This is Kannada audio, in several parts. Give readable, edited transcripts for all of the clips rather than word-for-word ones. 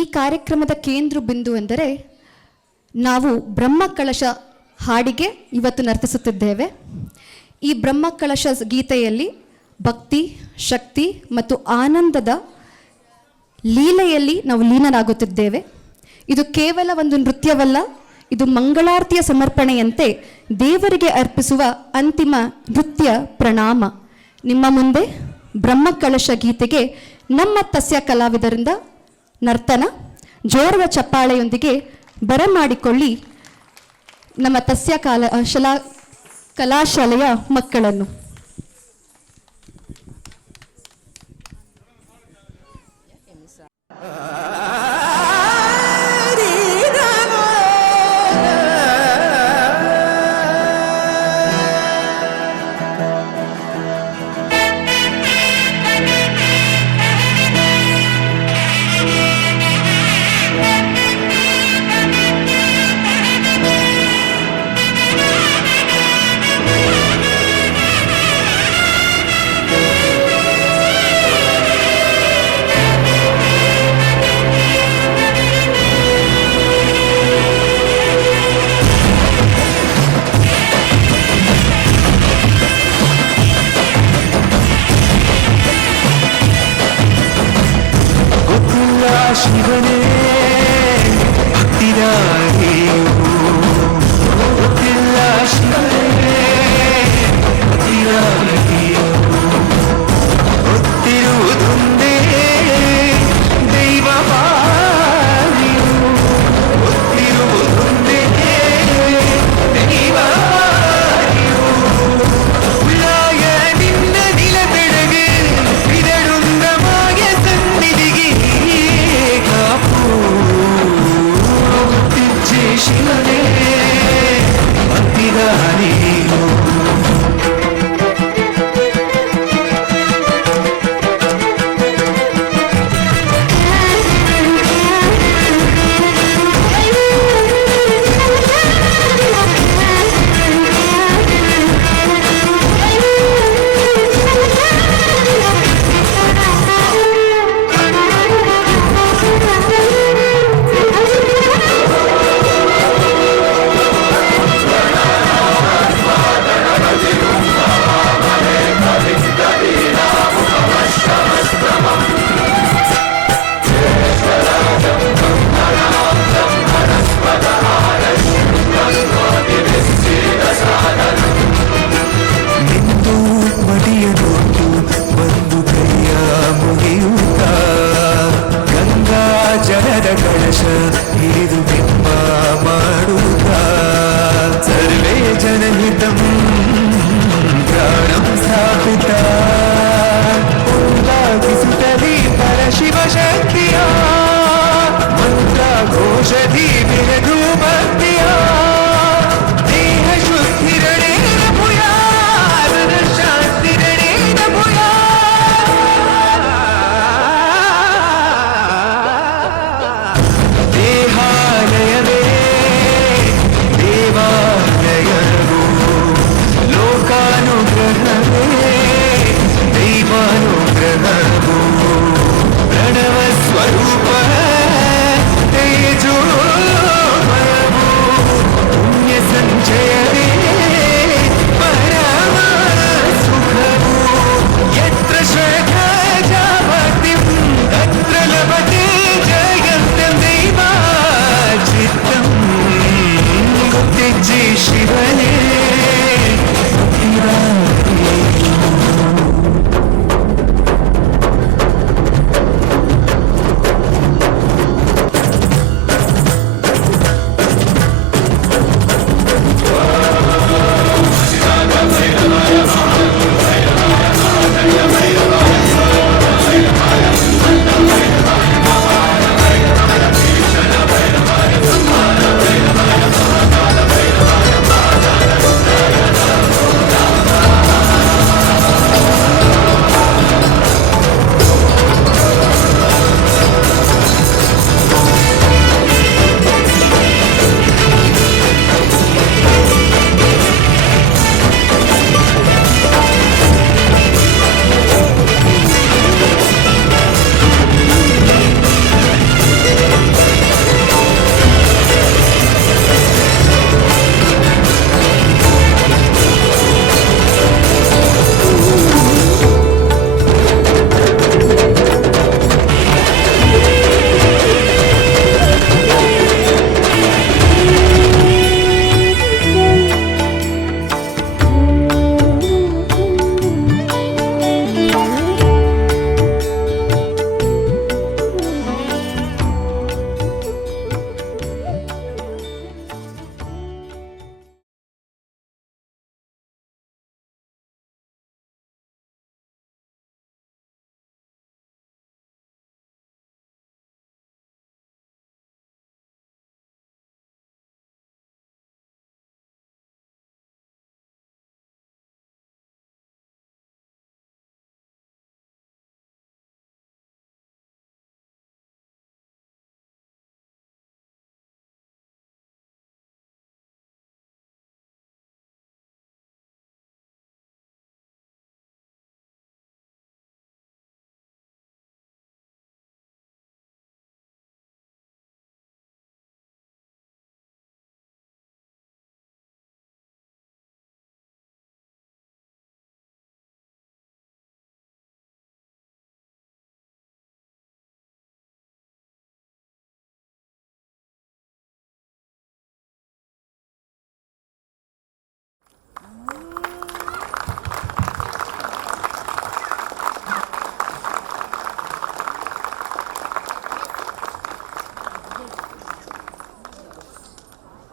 ಈ ಕಾರ್ಯಕ್ರಮದ ಕೇಂದ್ರ ಬಿಂದು ಎಂದರೆ ನಾವು ಬ್ರಹ್ಮಕಲಶ ಹಾಡಿಗೆ ಇವತ್ತು ನರ್ತಿಸುತ್ತಿದ್ದೇವೆ. ಈ ಬ್ರಹ್ಮಕಲಶ ಗೀತೆಯಲ್ಲಿ ಭಕ್ತಿ, ಶಕ್ತಿ ಮತ್ತು ಆನಂದದ ಲೀಲೆಯಲ್ಲಿ ನಾವು ಲೀನರಾಗುತ್ತಿದ್ದೇವೆ. ಇದು ಕೇವಲ ಒಂದು ನೃತ್ಯವಲ್ಲ, ಇದು ಮಂಗಳಾರತಿಯ ಸಮರ್ಪಣೆಯಂತೆ ದೇವರಿಗೆ ಅರ್ಪಿಸುವ ಅಂತಿಮ ನೃತ್ಯ ಪ್ರಣಾಮ. ನಿಮ್ಮ ಮುಂದೆ ಬ್ರಹ್ಮಕಲಶ ಗೀತೆಗೆ ನಮ್ಮ ತಸ್ಯ ಕಲಾವಿದರಿಂದ ನರ್ತನ ಜೋರದ ಚಪ್ಪಾಳೆಯೊಂದಿಗೆ ಬರಮಾಡಿಕೊಳ್ಳಿ ನಮ್ಮ ತಸ್ಯ ಕಲಾಶಾಲೆಯ ಮಕ್ಕಳನ್ನು. ಶಿವನೇ ಭಕ್ತಿರಾಗಿಯು ಗೊತ್ತಿಲ್ಲ, ಶಿವನೇ ಭಕ್ತಿರಾಗಿಯು ಗೊತ್ತಿರುವುದೊಂದೇ ದೈವವಾಣಿಯು, ಗೊತ್ತಿರುವುದೊಂದೇ ದೈವವಾಣಿಯು. ಉಳ್ಳಾಯ ನಿನ್ನ ನಿಲಬೆಳಗೆ ಇದರುಂದ ಮಾಯ ಸನ್ನಿಧಿಗೆ ಶಿವನೇ ಭಕ್ತಿದಾನಿಯು. ಕಳಶ ಹಿಡಿದು ಬಿಂಬ ಮಾಡುತ್ತ ಸರ್ವೇ ಜನಹಿತಂ ಪ್ರಾಣಂ ಸ್ಥಾಪಿತ ಉಲ್ಲಾಸಿಸುತ್ತಲಿ ಪರಶಿವ ಶಕ್ತಿಯ ಮಂತ್ರ ಘೋಷಧಿ ಬಿರದು ಭಕ್ತಿಯ ದೇಹ ಶುದ್ಧಿರಣೇನ ಭೂಯಾ ಶಾಂತಿರಣೇನ ಭೂಯಾ. ದೇಹ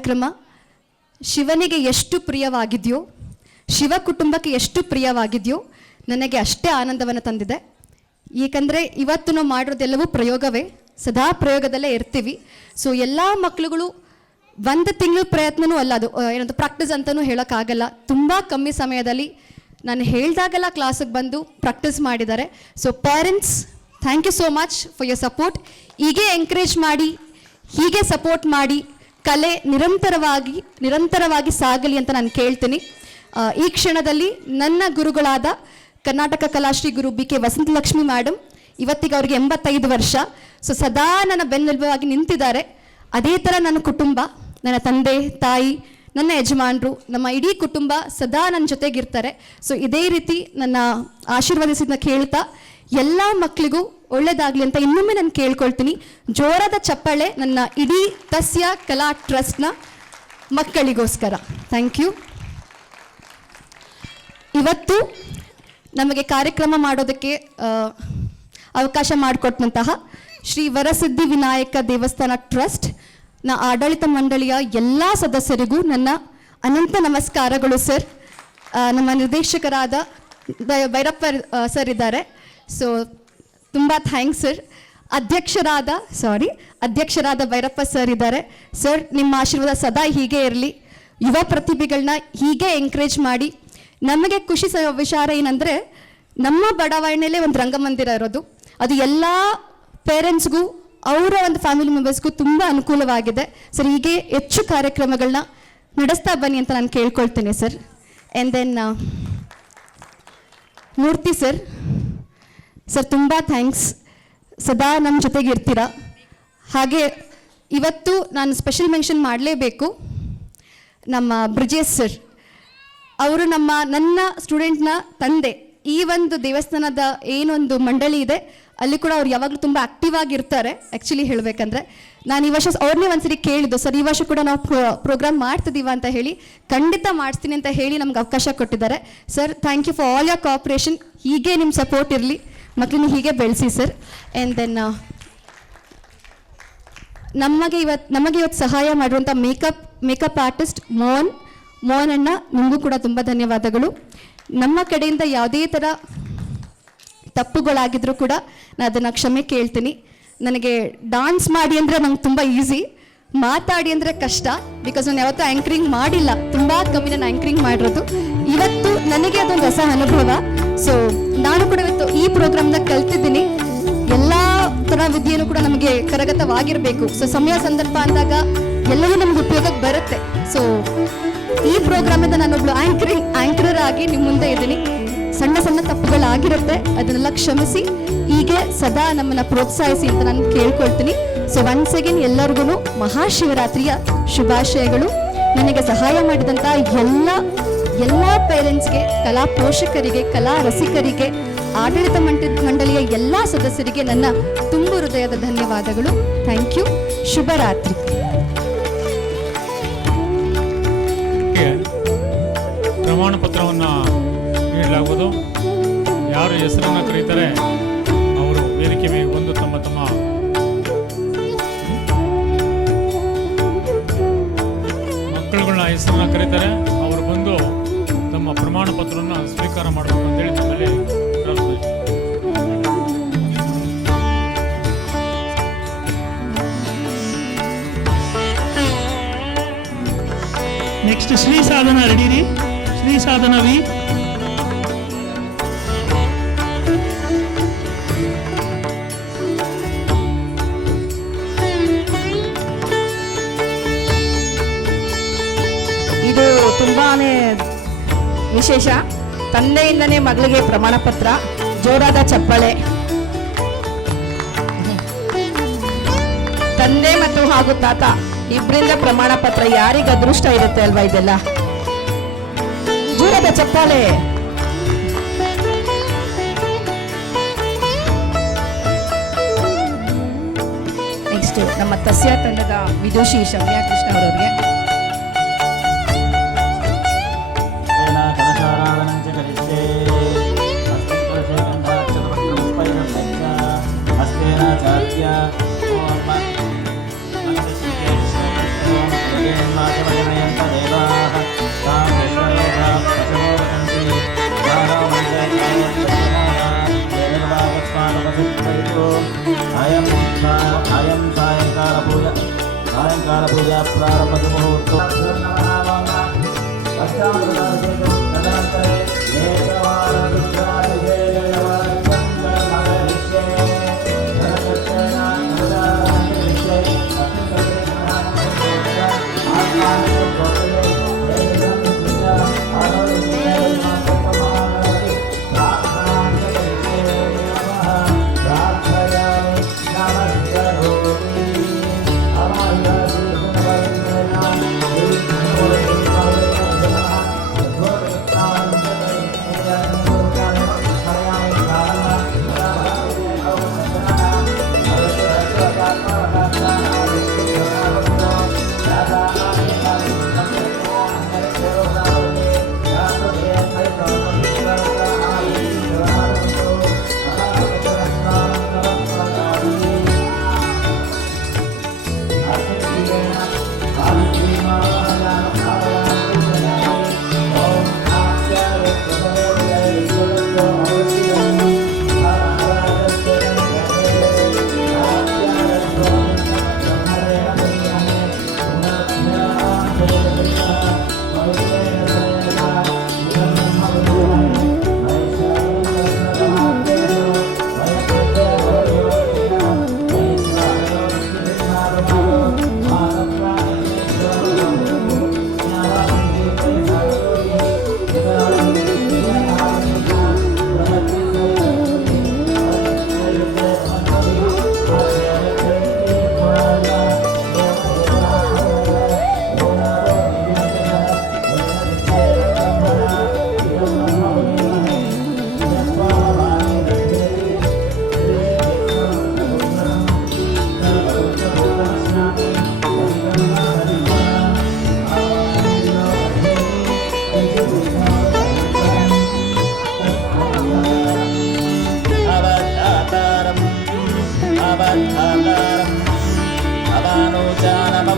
ಕಾರ್ಯಕ್ರಮ ಶಿವನಿಗೆ ಎಷ್ಟು ಪ್ರಿಯವಾಗಿದೆಯೋ, ಶಿವ ಕುಟುಂಬಕ್ಕೆ ಎಷ್ಟು ಪ್ರಿಯವಾಗಿದೆಯೋ ನನಗೆ ಅಷ್ಟೇ ಆನಂದವನ್ನು ತಂದಿದೆ. ಏಕೆಂದರೆ ಇವತ್ತು ನಾವು ಮಾಡಿರೋದೆಲ್ಲವೂ ಪ್ರಯೋಗವೇ, ಸದಾ ಪ್ರಯೋಗದಲ್ಲೇ ಇರ್ತೀವಿ. ಸೊ ಎಲ್ಲ ಮಕ್ಕಳುಗಳು ಒಂದು ತಿಂಗಳ ಪ್ರಯತ್ನವೂ ಅಲ್ಲ, ಅದು ಏನಂತ ಪ್ರಾಕ್ಟೀಸ್ ಅಂತಲೂ ಹೇಳೋಕ್ಕಾಗಲ್ಲ. ತುಂಬ ಕಮ್ಮಿ ಸಮಯದಲ್ಲಿ ನಾನು ಹೇಳಿದಾಗೆಲ್ಲ ಕ್ಲಾಸಿಗೆ ಬಂದು ಪ್ರಾಕ್ಟೀಸ್ ಮಾಡಿದ್ದಾರೆ. So parents, thank you so much for your support. ಹೀಗೆ ಎಂಕರೇಜ್ ಮಾಡಿ, ಹೀಗೆ ಸಪೋರ್ಟ್ ಮಾಡಿ, ಕಲೆ ನಿರಂತರವಾಗಿ ಸಾಗಲಿ ಅಂತ ನಾನು ಕೇಳ್ತೀನಿ. ಈ ಕ್ಷಣದಲ್ಲಿ ನನ್ನ ಗುರುಗಳಾದ ಕರ್ನಾಟಕ ಕಲಾಶ್ರೀ ಗುರು BK ವಸಂತಲಕ್ಷ್ಮಿ ಮೇಡಮ್, ಇವತ್ತಿಗೆ ಅವ್ರಿಗೆ 85 ವರ್ಷ. ಸೊ ಸದಾ ನನ್ನ ಬೆನ್ನೆಲುಬಾಗಿ ನಿಂತಿದ್ದಾರೆ. ಅದೇ ಥರ ನನ್ನ ಕುಟುಂಬ, ನನ್ನ ತಂದೆ ತಾಯಿ, ನನ್ನ ಯಜಮಾನರು, ನಮ್ಮ ಇಡೀ ಕುಟುಂಬ ಸದಾ ನನ್ನ ಜೊತೆಗಿರ್ತಾರೆ. ಸೊ ಇದೇ ರೀತಿ ನನ್ನ ಆಶೀರ್ವಾದಿಸಿದ ಕೇಳ್ತಾ ಎಲ್ಲ ಮಕ್ಕಳಿಗೂ ಒಳ್ಳೆಯದಾಗಲಿ ಅಂತ ಇನ್ನೊಮ್ಮೆ ನಾನು ಕೇಳ್ಕೊಳ್ತೀನಿ. ಜೋರಾದ ಚಪ್ಪಾಳೆ ನನ್ನ ಇಡೀ ತಸ್ಯ ಕಲಾ ಟ್ರಸ್ಟ್ನ ಮಕ್ಕಳಿಗೋಸ್ಕರ. Thank you. ಇವತ್ತು ನಮಗೆ ಕಾರ್ಯಕ್ರಮ ಮಾಡೋದಕ್ಕೆ ಅವಕಾಶ ಮಾಡಿಕೊಟ್ಟಂತಹ ಶ್ರೀ ವರಸಿದ್ಧಿ ವಿನಾಯಕ ದೇವಸ್ಥಾನ ಟ್ರಸ್ಟ್ನ ಆಡಳಿತ ಮಂಡಳಿಯ ಎಲ್ಲ ಸದಸ್ಯರಿಗೂ ನನ್ನ ಅನಂತ ನಮಸ್ಕಾರಗಳು ಸರ್. ನಮ್ಮ ನಿರ್ದೇಶಕರಾದ ಭೈರಪ್ಪ ಸರ್ ಇದ್ದಾರೆ. ಸೊ ತುಂಬ ಥ್ಯಾಂಕ್ಸ್ ಸರ್. ಅಧ್ಯಕ್ಷರಾದ ಭೈರಪ್ಪ ಸರ್ ಇದ್ದಾರೆ. ಸರ್, ನಿಮ್ಮ ಆಶೀರ್ವಾದ ಸದಾ ಹೀಗೆ ಇರಲಿ. ಯುವ ಪ್ರತಿಭೆಗಳನ್ನ ಹೀಗೆ ಎಂಕರೇಜ್ ಮಾಡಿ. ನಮಗೆ ಖುಷಿ ವಿಚಾರ ಏನಂದರೆ, ನಮ್ಮ ಬಡಾವಣೆಯಲ್ಲೇ ಒಂದು ರಂಗಮಂದಿರ ಇರೋದು, ಅದು ಎಲ್ಲ ಪೇರೆಂಟ್ಸ್ಗೂ ಅವರ ಒಂದು ಫ್ಯಾಮಿಲಿ ಮೆಂಬರ್ಸ್ಗೂ ತುಂಬ ಅನುಕೂಲವಾಗಿದೆ. ಸರ್, ಹೀಗೆ ಹೆಚ್ಚು ಕಾರ್ಯಕ್ರಮಗಳನ್ನ ನಡೆಸ್ತಾ ಬನ್ನಿ ಅಂತ ನಾನು ಕೇಳ್ಕೊಳ್ತೀನಿ sir. And then Murthy sir, ತುಂಬ ಥ್ಯಾಂಕ್ಸ್. ಸದಾ ನಮ್ಮ ಜೊತೆಗೆ ಇರ್ತೀರ. ಹಾಗೆ ಇವತ್ತು ನಾನು ಸ್ಪೆಷಲ್ ಮೆನ್ಷನ್ ಮಾಡಲೇಬೇಕು, ನಮ್ಮ ಬ್ರಿಜೇಶ್ ಸರ್. ಅವರು ನನ್ನ ಸ್ಟೂಡೆಂಟ್ನ ತಂದೆ. ಈ ಒಂದು ದೇವಸ್ಥಾನದ ಏನೊಂದು ಮಂಡಳಿ ಇದೆ ಅಲ್ಲಿ ಕೂಡ ಅವ್ರು ಯಾವಾಗಲೂ ತುಂಬ ಆ್ಯಕ್ಟಿವ್ ಆಗಿರ್ತಾರೆ. ಆ್ಯಕ್ಚುಲಿ ಹೇಳಬೇಕಂದ್ರೆ ನಾನು ಈ ವರ್ಷ ಅವ್ರನ್ನೇ ಒಂದ್ಸರಿ ಕೇಳಿದ್ದು, ಸರ್ ಈ ವರ್ಷ ಕೂಡ ನಾವು ಪ್ರೋಗ್ರಾಮ್ ಮಾಡ್ತಿದ್ದೀವ ಅಂತ ಹೇಳಿ. ಖಂಡಿತ ಮಾಡಿಸ್ತೀನಿ ಅಂತ ಹೇಳಿ ನಮ್ಗೆ ಅವಕಾಶ ಕೊಟ್ಟಿದ್ದಾರೆ. Sir, thank you for all your cooperation. ಹೀಗೆ ನಿಮ್ಮ ಸಪೋರ್ಟ್ ಇರಲಿ, ಮಕ್ಕಳನ್ನ ಹೀಗೆ ಬೆಳೆಸಿ ಸರ್. ಆ್ಯಂಡ್ ದೆನ್ ನಮಗೆ ಇವತ್ತು ಸಹಾಯ ಮಾಡುವಂಥ ಮೇಕಪ್ ಆರ್ಟಿಸ್ಟ್ ಮೋಹನ್ ಅಣ್ಣ, ನಿಮಗೂ ಕೂಡ ತುಂಬ ಧನ್ಯವಾದಗಳು. ನಮ್ಮ ಕಡೆಯಿಂದ ಯಾವುದೇ ಥರ ತಪ್ಪುಗಳಾಗಿದ್ರೂ ಕೂಡ ನಾನು ಅದನ್ನು ಕ್ಷಮೆ ಕೇಳ್ತೀನಿ. ನನಗೆ ಡಾನ್ಸ್ ಮಾಡಿ ಅಂದರೆ ನಂಗೆ ತುಂಬ ಈಸಿ, ಮಾತಾಡಿ ಅಂದರೆ ಕಷ್ಟ. ಬಿಕಾಸ್ ನಾನು ಯಾವತ್ತೂ ಆ್ಯಂಕರಿಂಗ್ ಮಾಡಿಲ್ಲ, ತುಂಬ ಕಮ್ಮಿ ನಾನು ಆ್ಯಂಕರಿಂಗ್ ಮಾಡಿರೋದು. ಇವತ್ತು ನನಗೆ ಅದೊಂದು ಹೊಸ ಅನುಭವ. ಸೊ ನಾನು ಕೂಡ ಇವತ್ತು ಈ ಪ್ರೋಗ್ರಾಮ್ನ ಕಲ್ತಿದ್ದೀನಿ. ಎಲ್ಲ ಥರ ವಿದ್ಯೆಯೂ ಕೂಡ ನಮಗೆ ಕರಗತವಾಗಿರಬೇಕು. ಸೊ ಸಮಯ ಸಂದರ್ಭ ಅಂದಾಗ ಎಲ್ಲವೂ ನಮ್ಗೆ ಉಪಯೋಗಕ್ಕೆ ಬರುತ್ತೆ. ಸೊ ಈ ಪ್ರೋಗ್ರಾಮಿಂದ ನಾನೊಬ್ಳು ಆ್ಯಂಕರರ್ ಆಗಿ ನಿಮ್ಮ ಮುಂದೆ ಇದ್ದೀನಿ. ಸಣ್ಣ ತಪ್ಪುಗಳಾಗಿರುತ್ತೆ, ಅದನ್ನೆಲ್ಲ ಕ್ಷಮಿಸಿ ಹೀಗೆ ಸದಾ ನಮ್ಮನ್ನು ಪ್ರೋತ್ಸಾಹಿಸಿ ಅಂತ ನಾನು ಕೇಳ್ಕೊಳ್ತೀನಿ. ಸೊ ಒನ್ಸ್ ಅಗೇನ್ ಎಲ್ಲರಿಗೂ ಮಹಾಶಿವರಾತ್ರಿಯ ಶುಭಾಶಯಗಳು. ನನಗೆ ಸಹಾಯ ಮಾಡಿದಂಥ ಎಲ್ಲ ಪೇರೆಂಟ್ಸ್ಗೆ, ಕಲಾ ಪೋಷಕರಿಗೆ, ಕಲಾ ರಸಿಕರಿಗೆ, ಆಡಳಿತ ಮಂಡಳಿಯ ಎಲ್ಲ ಸದಸ್ಯರಿಗೆ ನನ್ನ ತುಂಬು ಹೃದಯದ ಧನ್ಯವಾದಗಳು. Thank you. ಶುಭರಾತ್ರಿ. ಪ್ರಮಾಣ ಪತ್ರವನ್ನು ನೀಡಲಾಗುವುದು. ಯಾರು ಹೆಸರನ್ನು ಕರೀತಾರೆ ಅವರು ವೇದಿಕೆ ಮೇಲೆ ಬಂದು ತಮ್ಮ ಮಕ್ಕಳುಗಳನ್ನ ಹೆಸರನ್ನು ಕರೀತಾರೆ, ಅವರು ಬಂದು ತಮ್ಮ ಪ್ರಮಾಣ ಪತ್ರವನ್ನು ಸ್ವೀಕಾರ ಮಾಡಬೇಕು ಅಂತೇಳಿ ನಮ್ಮಲ್ಲಿ ಪ್ರಾರ್ಥನೆ. ನೆಕ್ಸ್ಟ್ ಶ್ರೀ ಸಾಧನ ರೆಡಿ ರೀ. ಶ್ರೀ ಸಾಧನ ವಿ. ಇದು ತುಂಬಾನೇ ವಿಶೇಷ. ತಂದೆಯಿಂದನೇ ಮಗಳಿಗೆ ಪ್ರಮಾಣ ಪತ್ರ. ಜೋರಾದ ಚಪ್ಪಾಳೆ. ತಂದೆ ಮತ್ತು ಹಾಗೂ ತಾತ ಇಬ್ಬರಿಂದ ಪ್ರಮಾಣ ಪತ್ರ. ಯಾರಿಗೆ ಅದೃಷ್ಟ ಇರುತ್ತೆ ಅಲ್ವಾ ಇದೆಲ್ಲ. ಜೋರಾದ ಚಪ್ಪಾಳೆ. ನೆಕ್ಸ್ಟ್ ನಮ್ಮ ತಸ್ಯ ತಂಡದ ವಿದುಷಿ ಶಮ್ಯಾ ಕೃಷ್ಣ ಅವರವ್ರಿಗೆ. ಮಾತಾ अयं सायंकालपूजा प्रारम्भमुहूर्तो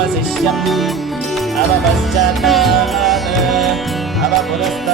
अवशिष्यम् अवपश्चात् अवपुरस्तात्